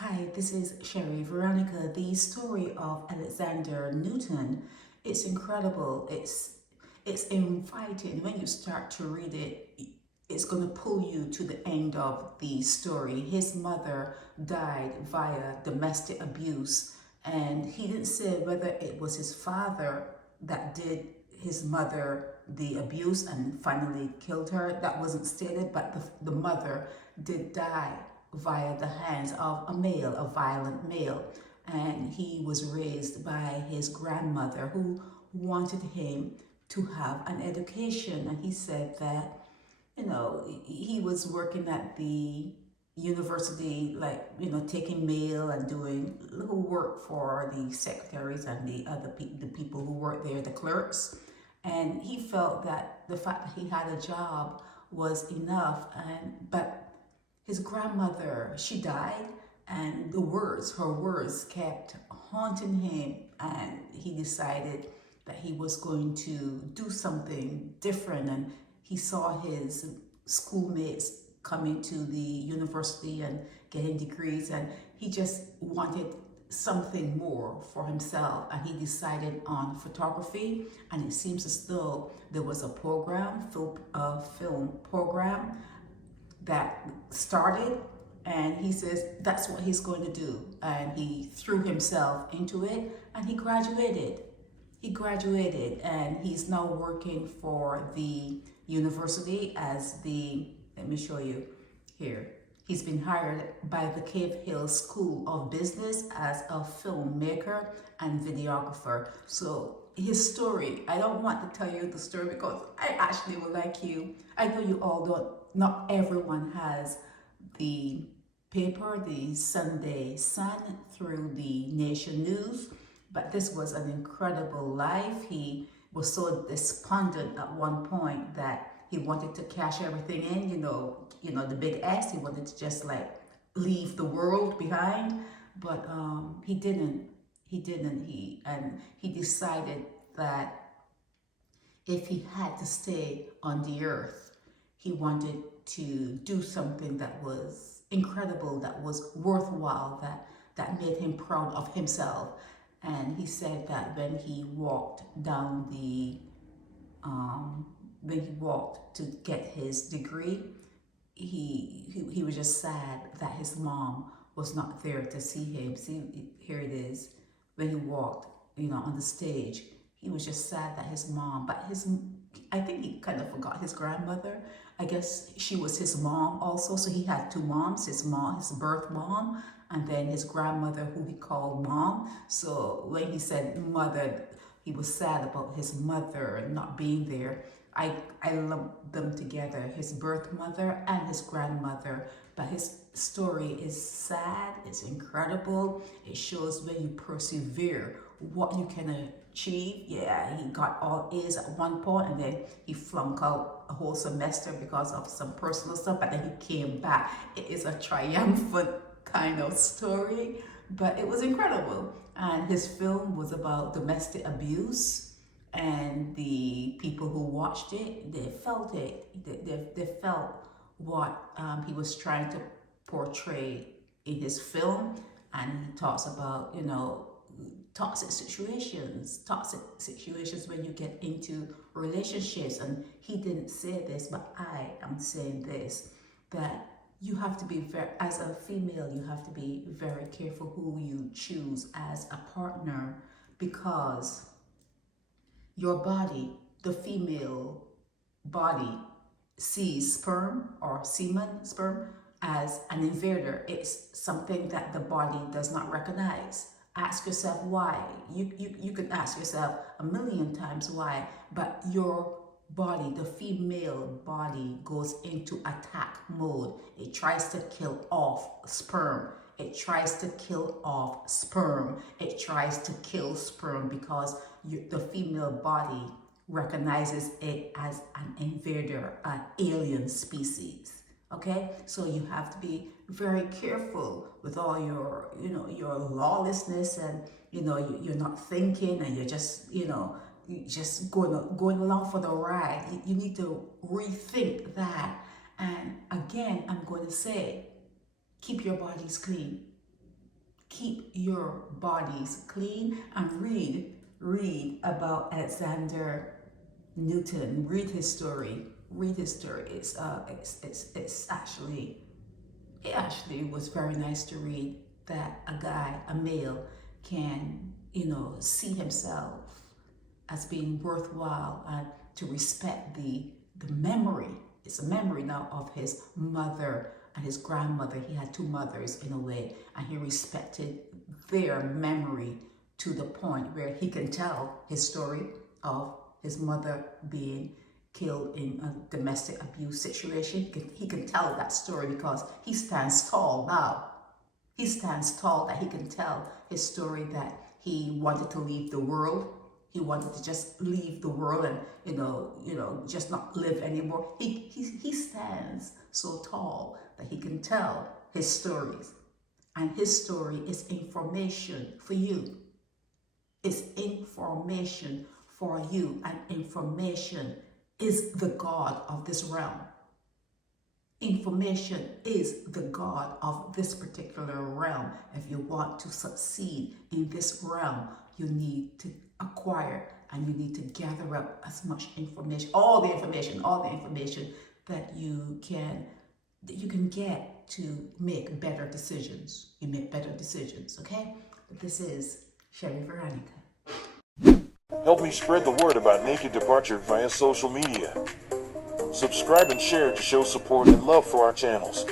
Hi, this is Sherry Veronica. The story of Alexander Newton, it's incredible. It's inviting. When you start to read it, it's going to pull you to the end of the story. His mother died via domestic abuse, and he didn't say whether it was his father that did his mother the abuse and finally killed her. That wasn't stated, but the mother did die via the hands of a male, a violent male. And he was raised by his grandmother who wanted him to have an education. And he said that, he was working at the university, like, taking mail and doing little work for the secretaries and the people who worked there, the clerks. And he felt that the fact that he had a job was enough. But his grandmother, she died, and her words kept haunting him, and he decided that he was going to do something different. And he saw his schoolmates coming to the university and getting degrees, and he just wanted something more for himself, and he decided on photography. And it seems as though there was a film program that started, and he says that's what he's going to do, and he threw himself into it, and he graduated, and he's now working for the university as let me show you here. He's been hired by the Cave Hill School of Business as a filmmaker and videographer. So his story, I don't want to tell you the story because I actually would like you, I know you all don't, not everyone has the paper, the Sunday Sun through the Nation News, but this was an incredible life. He was so despondent at one point that he wanted to cash everything in, the big S. He wanted to just like leave the world behind, but he didn't. He decided that if he had to stay on the earth, he wanted to do something that was incredible, that was worthwhile, that made him proud of himself. And he said that when he walked down when he walked to get his degree, he was just sad that his mom was not there to see him. See, here it is. When he walked, on the stage, he was just sad that his mom, I think he kind of forgot his grandmother. I guess she was his mom also. So he had two moms, his birth mom, and then his grandmother who he called mom. So when he said mother, he was sad about his mother not being there. I lumped them together, his birth mother and his grandmother. But his story is sad, it's incredible. It shows when you persevere, what you can achieve. Yeah, he got all A's at one point, and then he flunked out a whole semester because of some personal stuff, but then he came back. It is a triumphant kind of story, but it was incredible. And his film was about domestic abuse, and the people who watched it, they felt it. They felt what he was trying to portray in his film. And he talks about, toxic situations when you get into relationships. And he didn't say this, but I am saying this, that you have to be as a female, you have to be very careful who you choose as a partner, because your body, the female body, sees sperm or sperm, as an invader. It's something that the body does not recognize. Ask yourself why. You could ask yourself a million times why, but your body, the female body, goes into attack mode. It tries to kill off sperm. It tries to kill off sperm. It tries to kill sperm because the female body recognizes it as an invader, an alien species. Okay, so you have to be very careful with all your, your lawlessness, and you're not thinking, and you're just, just going along for the ride. You need to rethink that. And again, I'm going to say, keep your bodies clean. keep your bodies clean, and read about Alexander Newton. Read his story. It's actually, it actually was very nice to read that a male can, see himself as being worthwhile and to respect the memory. It's a memory now of his mother and his grandmother. He had two mothers in a way, and he respected their memory to the point where he can tell his story of his mother being killed in a domestic abuse situation. He can tell that story because he stands tall now. He stands tall that he can tell his story that he wanted to leave the world. He wanted to just leave the world and, just not live anymore. He stands so tall that he can tell his stories. And his story is information for you. It's information for you, and information is the God of this realm. Information is the God of this particular realm. If you want to succeed in this realm, you need to acquire and you need to gather up as much information, all the information that you can get to make better decisions. You make better decisions, okay? But this is Sherry Veronica. Help me spread the word about Naked Departure via social media. Subscribe and share to show support and love for our channels.